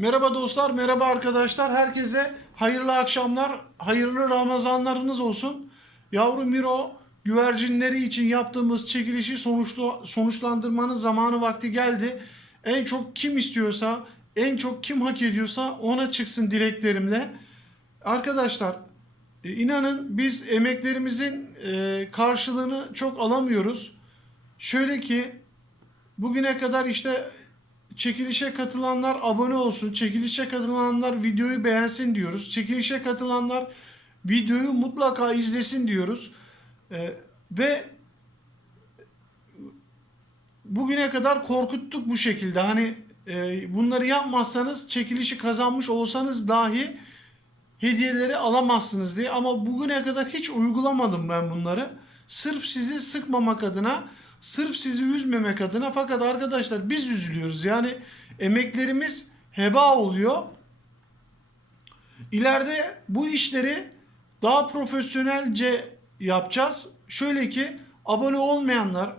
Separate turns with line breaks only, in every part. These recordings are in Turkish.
Merhaba dostlar, merhaba arkadaşlar. Herkese hayırlı akşamlar, hayırlı Ramazanlarınız olsun. Yavru Miro güvercinleri için yaptığımız çekilişi sonuçlu, sonuçlandırmanın zamanı vakti geldi. En çok kim istiyorsa, en çok kim hak ediyorsa ona çıksın dileklerimle. Arkadaşlar e, inanın biz emeklerimizin e, karşılığını çok alamıyoruz. Şöyle ki bugüne kadar işte çekilişe katılanlar abone olsun. Çekilişe katılanlar videoyu beğensin diyoruz. Çekilişe katılanlar videoyu mutlaka izlesin diyoruz. Ee, ve bugüne kadar korkuttuk bu şekilde. Hani e, bunları yapmazsanız çekilişi kazanmış olsanız dahi hediyeleri alamazsınız diye. Ama bugüne kadar hiç uygulamadım ben bunları. Sırf sizi sıkmamak adına, sırf sizi üzmemek adına. Fakat arkadaşlar biz üzülüyoruz. Yani emeklerimiz heba oluyor. İleride bu işleri daha profesyonelce yapacağız. Şöyle ki abone olmayanlar,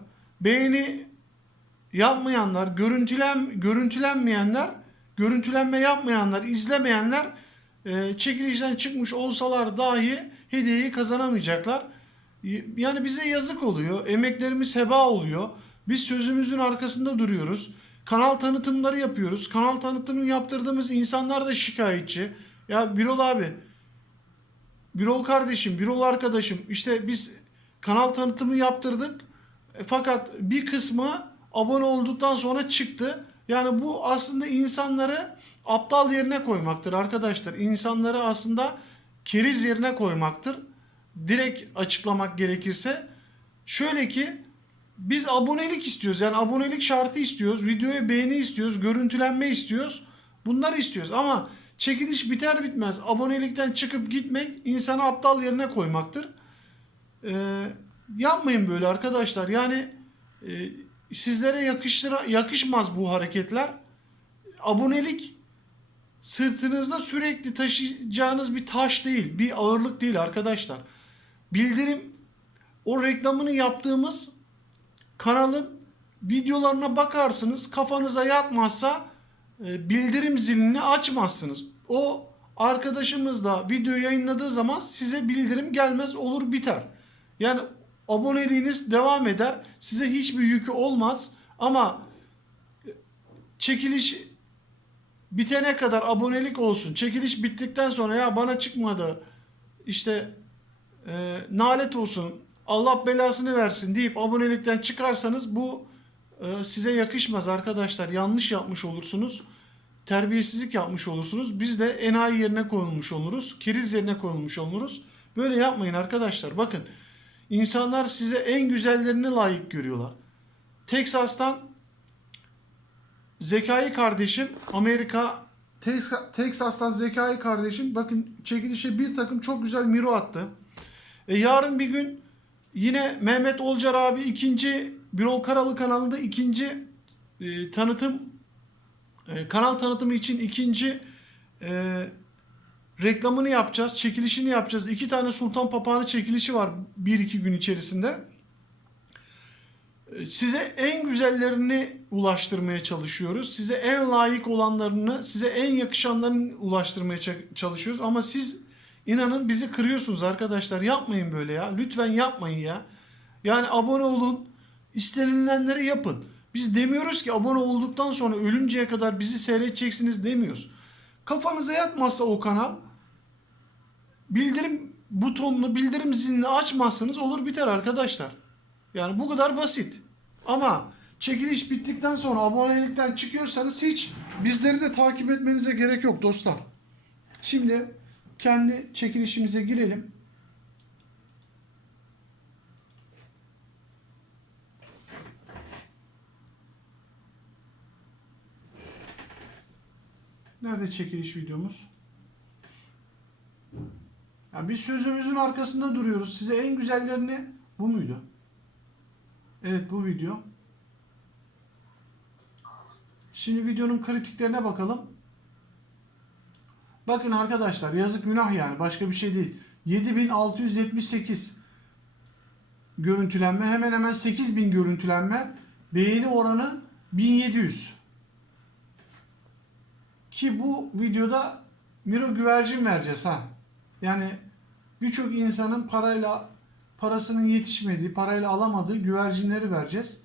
beğeni yapmayanlar, görüntülen görüntülenmeyenler, görüntülenme yapmayanlar, izlemeyenler e, çekilişten çıkmış olsalar dahi hediyeyi kazanamayacaklar. Yani bize yazık oluyor. Emeklerimiz heba oluyor. Biz sözümüzün arkasında duruyoruz. Kanal tanıtımları yapıyoruz. Kanal tanıtımını yaptırdığımız insanlar da şikayetçi. Ya Birol abi, Birol kardeşim, Birol arkadaşım işte biz kanal tanıtımı yaptırdık. E, Fakat bir kısmı abone olduktan sonra çıktı. Yani bu aslında insanları aptal yerine koymaktır arkadaşlar. İnsanları aslında keriz yerine koymaktır. Direkt açıklamak gerekirse. Şöyle ki biz abonelik istiyoruz. Yani abonelik şartı istiyoruz. Videoya beğeni istiyoruz. Görüntülenme istiyoruz. Bunları istiyoruz. Ama çekiliş biter bitmez abonelikten çıkıp gitmek insanı aptal yerine koymaktır. Ee, yapmayın böyle arkadaşlar. Yani e, sizlere yakıştır yakışmaz bu hareketler. Abonelik sırtınızda sürekli taşıyacağınız bir taş değil, bir ağırlık değil arkadaşlar. Bildirim o reklamını yaptığımız kanalın videolarına bakarsınız kafanıza yatmazsa e, bildirim zilini açmazsınız. O arkadaşımız da video yayınladığı zaman size bildirim gelmez olur biter. Yani aboneliğiniz devam eder. Size hiçbir yükü olmaz ama çekiliş bitene kadar abonelik olsun. Çekiliş bittikten sonra ya bana çıkmadı işte e, nalet olsun Allah belasını versin deyip abonelikten çıkarsanız bu e, size yakışmaz arkadaşlar. Yanlış yapmış olursunuz. Terbiyesizlik yapmış olursunuz. Biz de enayi yerine konulmuş oluruz. Keriz yerine konulmuş oluruz. Böyle yapmayın arkadaşlar. Bakın insanlar size en güzellerini layık görüyorlar. Texas'tan Zekai kardeşim Amerika Texas'tan Zekai kardeşim bakın çekilişe bir takım çok güzel Miro attı. E, yarın bir gün yine Mehmet Olcar abi ikinci Birol Karalı kanalında ikinci e, tanıtım e, kanal tanıtımı için ikinci e, reklamını yapacağız. Çekilişini yapacağız. İki tane Sultan Papağanı çekilişi var bir iki gün içerisinde. E, Size en güzellerini ulaştırmaya çalışıyoruz. Size en layık olanlarını, size en yakışanlarını ulaştırmaya ça- çalışıyoruz. Ama siz inanın bizi kırıyorsunuz arkadaşlar. Yapmayın böyle ya. Lütfen yapmayın ya. Yani abone olun. istenilenleri yapın. Biz demiyoruz ki abone olduktan sonra ölünceye kadar bizi seyredeceksiniz demiyoruz. Kafanıza yatmazsa o kanal bildirim butonunu, bildirim zilini açmazsanız olur biter arkadaşlar. Yani bu kadar basit. Ama çekiliş bittikten sonra abonelikten çıkıyorsanız hiç bizleri de takip etmenize gerek yok dostlar. Şimdi kendi çekilişimize girelim. Nerede çekiliş videomuz? Ya biz sözümüzün arkasında duruyoruz. Size en güzellerini bu muydu? Evet bu video. Şimdi videonun kritiklerine bakalım. Bakın arkadaşlar yazık günah yani başka bir şey değil. 7678 görüntülenme hemen hemen 8000 görüntülenme beğeni oranı 1700. Ki bu videoda Miro güvercin vereceğiz ha. Yani birçok insanın parayla parasının yetişmediği, parayla alamadığı güvercinleri vereceğiz.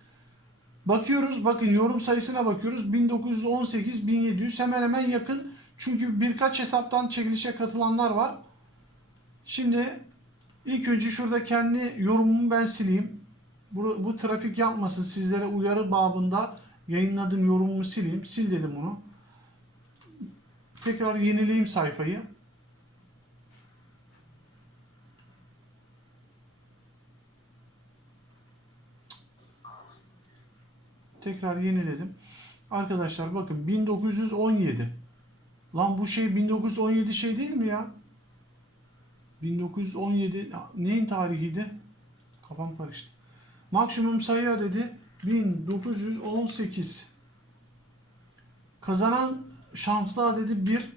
Bakıyoruz bakın yorum sayısına bakıyoruz. 1918 1700 hemen hemen yakın. Çünkü birkaç hesaptan çekilişe katılanlar var. Şimdi ilk önce şurada kendi yorumumu ben sileyim. Bu, bu trafik yapmasın sizlere uyarı babında yayınladığım yorumumu sileyim. Sil dedim bunu. Tekrar yenileyim sayfayı. Tekrar yeniledim. Arkadaşlar bakın 1917. Lan bu şey 1917 şey değil mi ya? 1917 neyin tarihiydi? Kafam karıştı. Maksimum sayı adedi 1918. Kazanan şanslı adedi 1.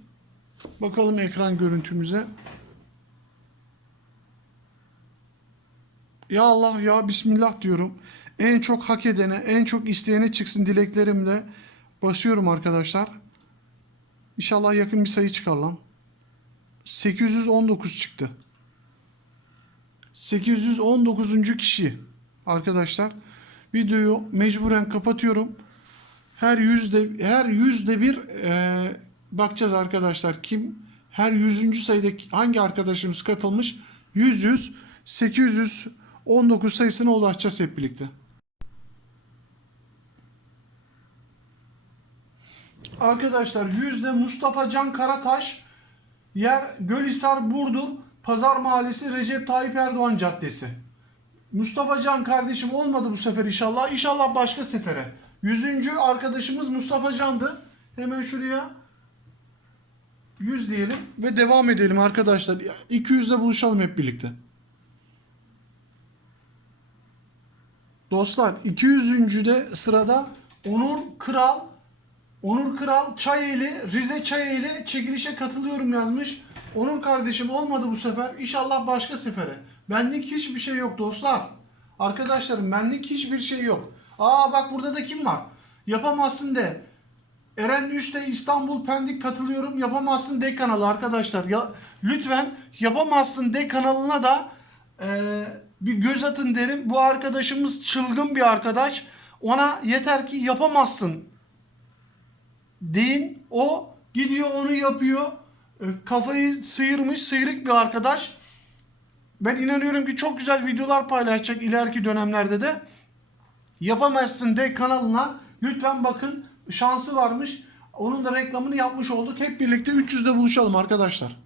Bakalım ekran görüntümüze. Ya Allah ya Bismillah diyorum. En çok hak edene, en çok isteyene çıksın dileklerimle basıyorum arkadaşlar. İnşallah yakın bir sayı çıkar lan. 819 çıktı. 819. kişi arkadaşlar. Videoyu mecburen kapatıyorum. Her yüzde her yüzde bir e, bakacağız arkadaşlar kim her yüzüncü sayıda hangi arkadaşımız katılmış 100 100 819 sayısına ulaşacağız hep birlikte. Arkadaşlar yüzde Mustafa Can Karataş yer Gölhisar Burdur Pazar Mahallesi Recep Tayyip Erdoğan Caddesi. Mustafa Can kardeşim olmadı bu sefer inşallah. İnşallah başka sefere. Yüzüncü arkadaşımız Mustafa Can'dı. Hemen şuraya 100 diyelim ve devam edelim arkadaşlar. 200'de buluşalım hep birlikte. Dostlar 200. de sırada Onur Kral Onur Kral Çayeli Rize Çayeli çekilişe katılıyorum yazmış. Onur kardeşim olmadı bu sefer. İnşallah başka sefere. Benlik hiçbir şey yok dostlar. Arkadaşlarım benlik hiçbir şey yok. Aa bak burada da kim var? Yapamazsın de. Eren Üste İstanbul Pendik katılıyorum. Yapamazsın de kanalı arkadaşlar. Ya, lütfen yapamazsın de kanalına da eee, bir göz atın derim. Bu arkadaşımız çılgın bir arkadaş. Ona yeter ki yapamazsın deyin. O gidiyor onu yapıyor. E, Kafayı sıyırmış sıyrık bir arkadaş. Ben inanıyorum ki çok güzel videolar paylaşacak ileriki dönemlerde de. Yapamazsın de kanalına lütfen bakın şansı varmış. Onun da reklamını yapmış olduk. Hep birlikte 300'de buluşalım arkadaşlar.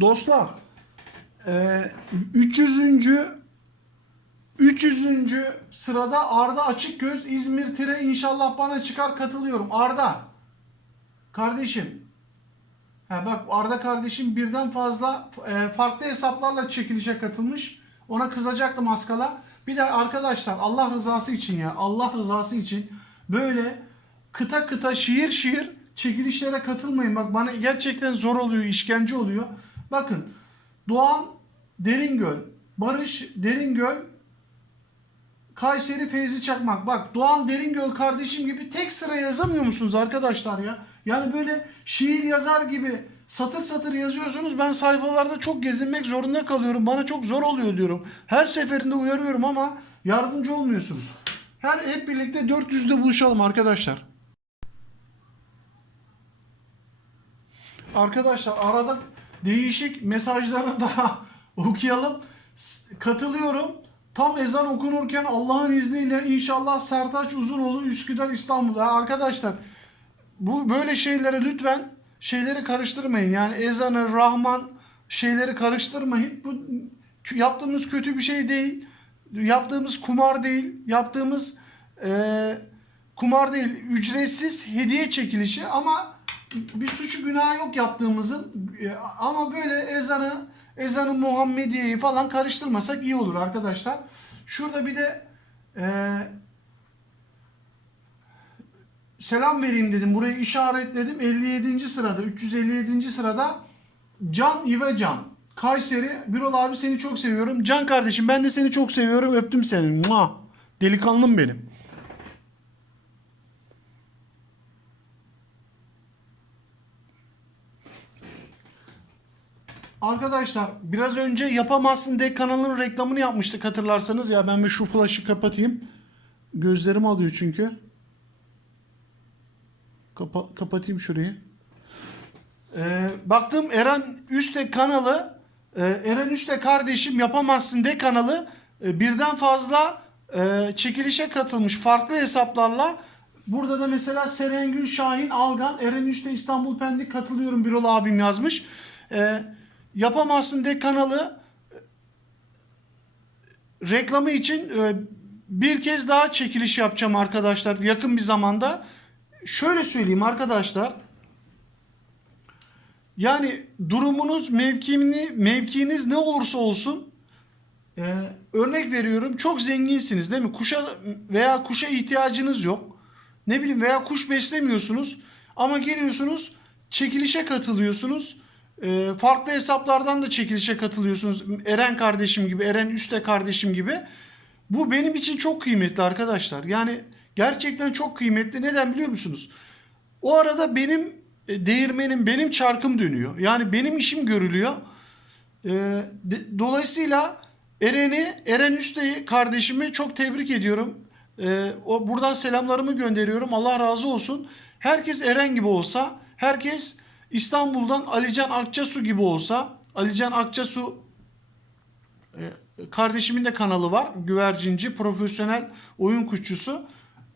Dostlar e, 300. 300. sırada Arda Açıkgöz İzmir Tire inşallah bana çıkar katılıyorum. Arda kardeşim Ha bak Arda kardeşim birden fazla e, farklı hesaplarla çekilişe katılmış. Ona kızacaktım az kala. Bir de arkadaşlar Allah rızası için ya Allah rızası için böyle kıta kıta şiir şiir çekilişlere katılmayın. Bak bana gerçekten zor oluyor, işkence oluyor. Bakın Doğan Deringöl, Barış Deringöl, Kayseri Feyzi Çakmak. Bak Doğan Deringöl kardeşim gibi tek sıra yazamıyor musunuz arkadaşlar ya? Yani böyle şiir yazar gibi satır satır yazıyorsunuz. Ben sayfalarda çok gezinmek zorunda kalıyorum. Bana çok zor oluyor diyorum. Her seferinde uyarıyorum ama yardımcı olmuyorsunuz. Her hep birlikte 400'de buluşalım arkadaşlar. Arkadaşlar arada değişik mesajları da okuyalım. Katılıyorum. Tam ezan okunurken Allah'ın izniyle inşallah Sertaç Uzunoğlu Üsküdar İstanbul'da. Arkadaşlar bu böyle şeylere lütfen şeyleri karıştırmayın. Yani ezanı, Rahman şeyleri karıştırmayın. Bu yaptığımız kötü bir şey değil. Yaptığımız kumar değil. Yaptığımız eee, kumar değil. Ücretsiz hediye çekilişi ama bir suçu günah yok yaptığımızın. E, Ama böyle ezanı, ezanı Muhammediye'yi falan karıştırmasak iyi olur arkadaşlar. Şurada bir de eee selam vereyim dedim. Burayı işaretledim. 57. sırada, 357. sırada Can İve Can. Kayseri. Birol abi seni çok seviyorum. Can kardeşim ben de seni çok seviyorum. Öptüm seni. Mua. Delikanlım benim. Arkadaşlar biraz önce Yapamazsın de kanalının reklamını yapmıştık hatırlarsanız. Ya ben bir şu flash'ı kapatayım. Gözlerim alıyor çünkü. Kapa- kapatayım şurayı. Ee, baktım Eren Üste kanalı e, Eren Üste kardeşim Yapamazsın de kanalı e, birden fazla e, çekilişe katılmış farklı hesaplarla. Burada da mesela Serengül Şahin Algan Eren Üste İstanbul Pendik katılıyorum Birol abim yazmış. E, Yapamazsın de kanalı e, reklamı için e, bir kez daha çekiliş yapacağım arkadaşlar yakın bir zamanda. Şöyle söyleyeyim arkadaşlar. Yani durumunuz, mevkini, mevkiniz ne olursa olsun e, örnek veriyorum çok zenginsiniz değil mi? Kuşa veya kuşa ihtiyacınız yok. Ne bileyim veya kuş beslemiyorsunuz ama geliyorsunuz çekilişe katılıyorsunuz. E, farklı hesaplardan da çekilişe katılıyorsunuz. Eren kardeşim gibi, Eren Üste kardeşim gibi. Bu benim için çok kıymetli arkadaşlar. Yani gerçekten çok kıymetli. Neden biliyor musunuz? O arada benim e, değirmenim, benim çarkım dönüyor. Yani benim işim görülüyor. E, de- dolayısıyla Eren'i, Eren Üste'yi kardeşimi çok tebrik ediyorum. E, o buradan selamlarımı gönderiyorum. Allah razı olsun. Herkes Eren gibi olsa, herkes İstanbul'dan Alican Akçasu gibi olsa, Alican Akçasu e, kardeşimin de kanalı var. Güvercinci, profesyonel oyun kuşçusu.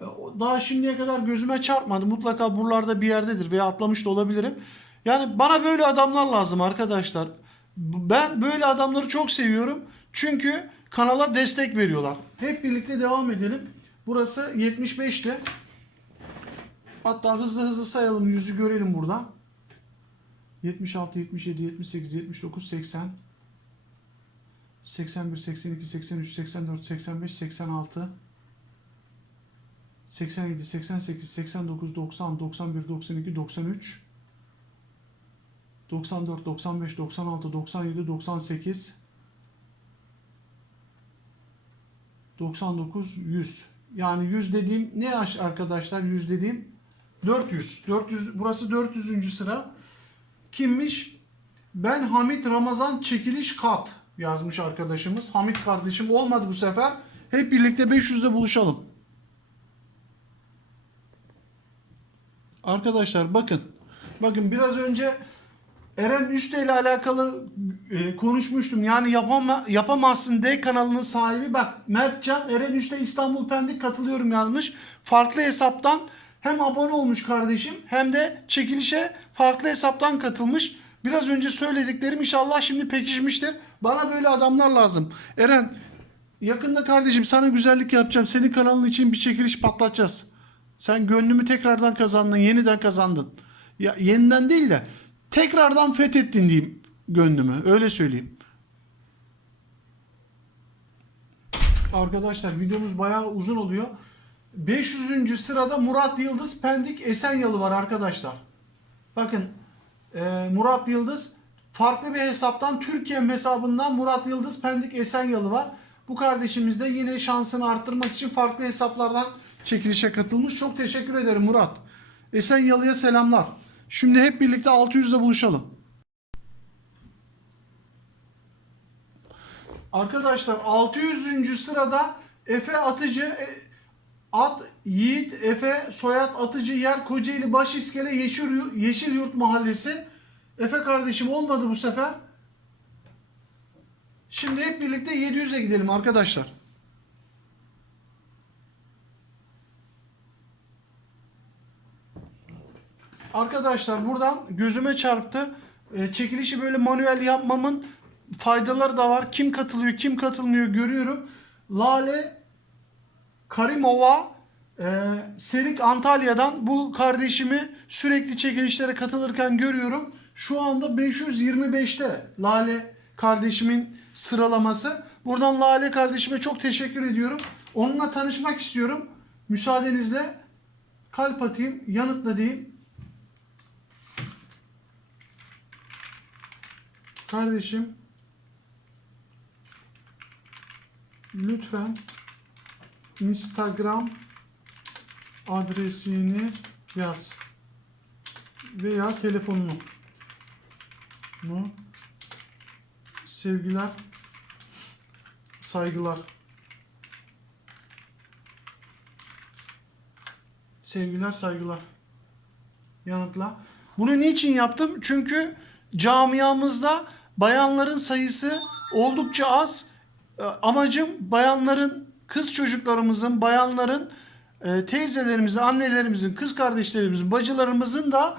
E, Daha şimdiye kadar gözüme çarpmadı. Mutlaka buralarda bir yerdedir veya atlamış da olabilirim. Yani bana böyle adamlar lazım arkadaşlar. Ben böyle adamları çok seviyorum. Çünkü kanala destek veriyorlar. Hep birlikte devam edelim. Burası 75'te. Hatta hızlı hızlı sayalım. Yüzü görelim burada. 76, 77, 78, 79, 80. 81, 82, 83, 84, 85, 86, 87, 88, 89, 90, 91, 92, 93, 94, 95, 96, 97, 98, 99, 100. Yani 100 dediğim ne aş- arkadaşlar 100 dediğim 400. 400 burası 400. sıra. Kimmiş? Ben Hamit Ramazan çekiliş kat yazmış arkadaşımız. Hamit kardeşim olmadı bu sefer. Hep birlikte 500'de buluşalım. Arkadaşlar bakın. Bakın biraz önce Eren Üste ile alakalı e, konuşmuştum. Yani yapama, yapamazsın D kanalının sahibi bak Mertcan Eren Üste İstanbul Pendik katılıyorum yazmış. Farklı hesaptan hem abone olmuş kardeşim hem de çekilişe farklı hesaptan katılmış. Biraz önce söylediklerim inşallah şimdi pekişmiştir. Bana böyle adamlar lazım. Eren yakında kardeşim sana güzellik yapacağım. Senin kanalın için bir çekiliş patlatacağız. Sen gönlümü tekrardan kazandın, yeniden kazandın. Ya yeniden değil de tekrardan fethettin diyeyim gönlümü. Öyle söyleyeyim. Arkadaşlar videomuz bayağı uzun oluyor. 500. sırada Murat Yıldız Pendik Esenyalı var arkadaşlar. Bakın e, Murat Yıldız farklı bir hesaptan Türkiye hesabından Murat Yıldız Pendik Esenyalı var. Bu kardeşimiz de yine şansını arttırmak için farklı hesaplardan çekilişe katılmış. Çok teşekkür ederim Murat. Esenyalı'ya selamlar. Şimdi hep birlikte 600'de buluşalım. Arkadaşlar 600. sırada Efe Atıcı e, At Yiğit Efe Soyad Atıcı yer Kocaeli Başiskele Yeşil, Yeşil Yurt Mahallesi. Efe kardeşim olmadı bu sefer. Şimdi hep birlikte 700'e gidelim arkadaşlar. Arkadaşlar buradan gözüme çarptı. E, çekilişi böyle manuel yapmamın faydaları da var. Kim katılıyor, kim katılmıyor görüyorum. Lale Karimova e, Serik Antalya'dan bu kardeşimi sürekli çekilişlere katılırken görüyorum. Şu anda 525'te Lale kardeşimin sıralaması. Buradan Lale kardeşime çok teşekkür ediyorum. Onunla tanışmak istiyorum. Müsaadenizle kalp atayım, yanıtla diyeyim. Kardeşim lütfen Instagram adresini yaz veya telefonunu. Nu Sevgiler. Saygılar. Sevgiler, saygılar. Yanıtla. Bunu niçin yaptım? Çünkü camiamızda bayanların sayısı oldukça az. Amacım bayanların, kız çocuklarımızın, bayanların, e, teyzelerimizin, annelerimizin, kız kardeşlerimizin, bacılarımızın da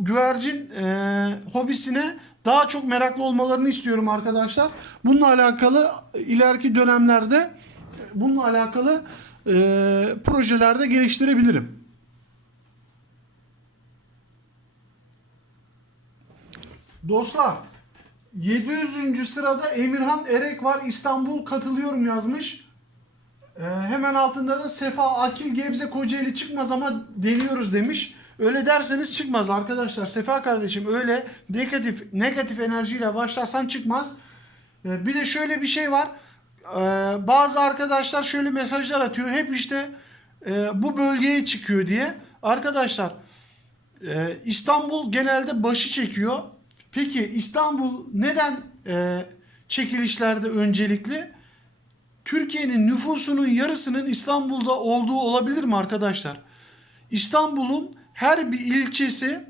güvercin e, hobisine daha çok meraklı olmalarını istiyorum arkadaşlar. Bununla alakalı ileriki dönemlerde bununla alakalı e, projelerde geliştirebilirim. Dostlar 700. sırada Emirhan Erek var İstanbul katılıyorum yazmış. Ee, hemen altında da Sefa Akil Gebze Kocaeli çıkmaz ama deniyoruz demiş. Öyle derseniz çıkmaz arkadaşlar. Sefa kardeşim öyle negatif negatif enerjiyle başlarsan çıkmaz. Ee, bir de şöyle bir şey var. Ee, bazı arkadaşlar şöyle mesajlar atıyor. Hep işte e, bu bölgeye çıkıyor diye. Arkadaşlar ee, İstanbul genelde başı çekiyor. Peki İstanbul neden e, çekilişlerde öncelikli? Türkiye'nin nüfusunun yarısının İstanbul'da olduğu olabilir mi arkadaşlar? İstanbul'un her bir ilçesi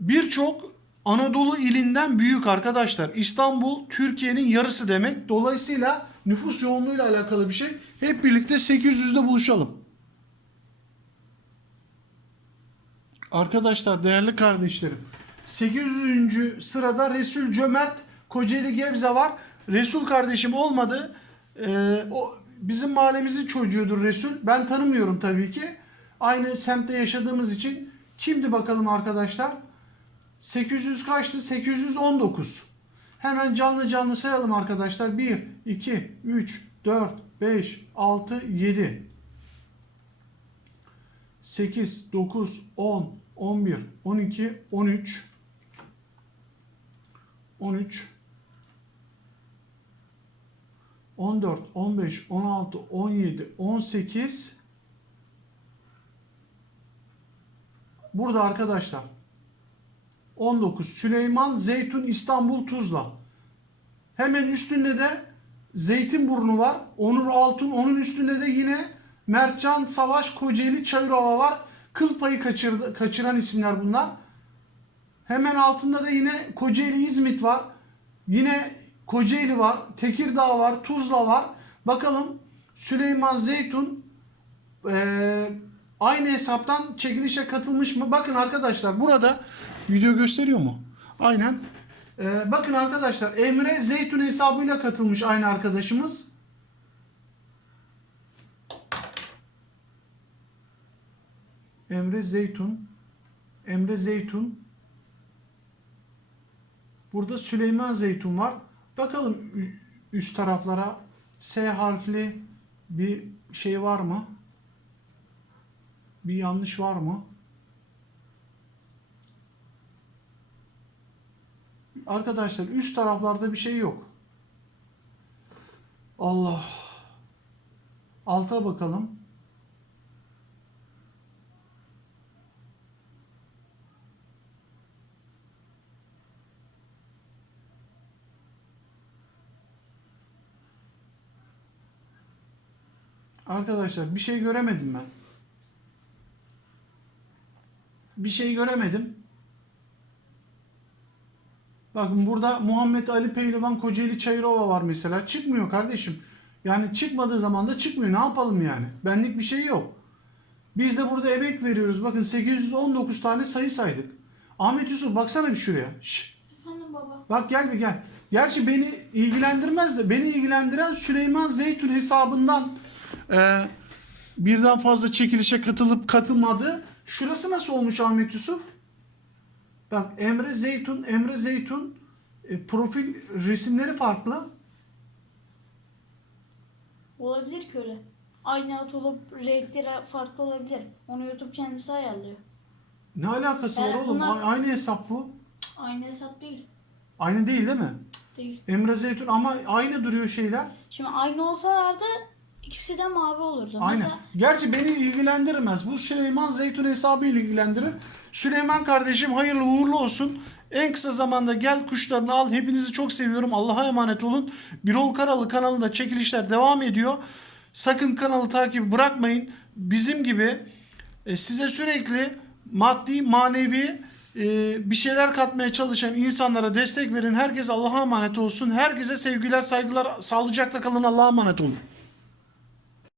birçok Anadolu ilinden büyük arkadaşlar. İstanbul Türkiye'nin yarısı demek. Dolayısıyla nüfus yoğunluğuyla alakalı bir şey. Hep birlikte 800'de buluşalım. Arkadaşlar değerli kardeşlerim 800. sırada Resul Cömert Kocaeli Gebze var. Resul kardeşim olmadı. Ee, o bizim mahallemizin çocuğudur Resul. Ben tanımıyorum tabii ki. Aynı semtte yaşadığımız için. Kimdi bakalım arkadaşlar? 800 kaçtı? 819. Hemen canlı canlı sayalım arkadaşlar. 1, 2, 3, 4, 5, 6, 7. 8, 9, 10, 11, 12, 13, 13, 14, 15, 16, 17, 18. Burada arkadaşlar 19 Süleyman Zeytun İstanbul Tuzla. Hemen üstünde de Zeytinburnu var. Onur Altun. Onun üstünde de yine Mertcan Savaş Kocaeli Çayırova var. Kıl payı kaçırdı, kaçıran isimler bunlar. Hemen altında da yine Kocaeli İzmit var. Yine Kocaeli var. Tekirdağ var. Tuzla var. Bakalım Süleyman Zeytun eee, aynı hesaptan çekilişe katılmış mı? Bakın arkadaşlar burada video gösteriyor mu? Aynen. Eee, bakın arkadaşlar Emre Zeytun hesabıyla katılmış aynı arkadaşımız. Emre Zeytun. Emre Zeytun. Burada Süleyman Zeytun var. Bakalım üst taraflara S harfli bir şey var mı? Bir yanlış var mı? Arkadaşlar üst taraflarda bir şey yok. Allah. Alta bakalım. Arkadaşlar bir şey göremedim ben. Bir şey göremedim. Bakın burada Muhammed Ali Pehlivan Kocaeli Çayırova var mesela. Çıkmıyor kardeşim. Yani çıkmadığı zaman da çıkmıyor. Ne yapalım yani? Benlik bir şey yok. Biz de burada emek veriyoruz. Bakın 819 tane sayı saydık. Ahmet Yusuf baksana bir şuraya. Şşş.
Efendim baba.
Bak gel bir gel. Gerçi beni ilgilendirmez de beni ilgilendiren Süleyman Zeytun hesabından e, birden fazla çekilişe katılıp katılmadı. Şurası nasıl olmuş Ahmet Yusuf? Bak Emre Zeytun, Emre Zeytun e, profil resimleri farklı.
Olabilir ki öyle. Aynı at olup renkleri farklı olabilir. Onu YouTube kendisi ayarlıyor.
Ne alakası var oğlum?
bunlar-
A- Aynı hesap bu.
Aynı hesap değil.
Aynı değil değil mi?
Değil.
Emre Zeytun ama aynı duruyor şeyler.
Şimdi aynı olsalardı ikisi de mavi olurdu.
Aynen.
Mesela
Gerçi beni ilgilendirmez. Bu Süleyman Zeytun hesabı ilgilendirir. Süleyman kardeşim hayırlı uğurlu olsun. En kısa zamanda gel kuşlarını al. Hepinizi çok seviyorum. Allah'a emanet olun. Birol Karalı kanalında çekilişler devam ediyor. Sakın kanalı takibi bırakmayın. Bizim gibi e, size sürekli maddi, manevi e, bir şeyler katmaya çalışan insanlara destek verin. Herkes Allah'a emanet olsun. Herkese sevgiler, saygılar. Sağlıcakla kalın. Allah'a emanet olun.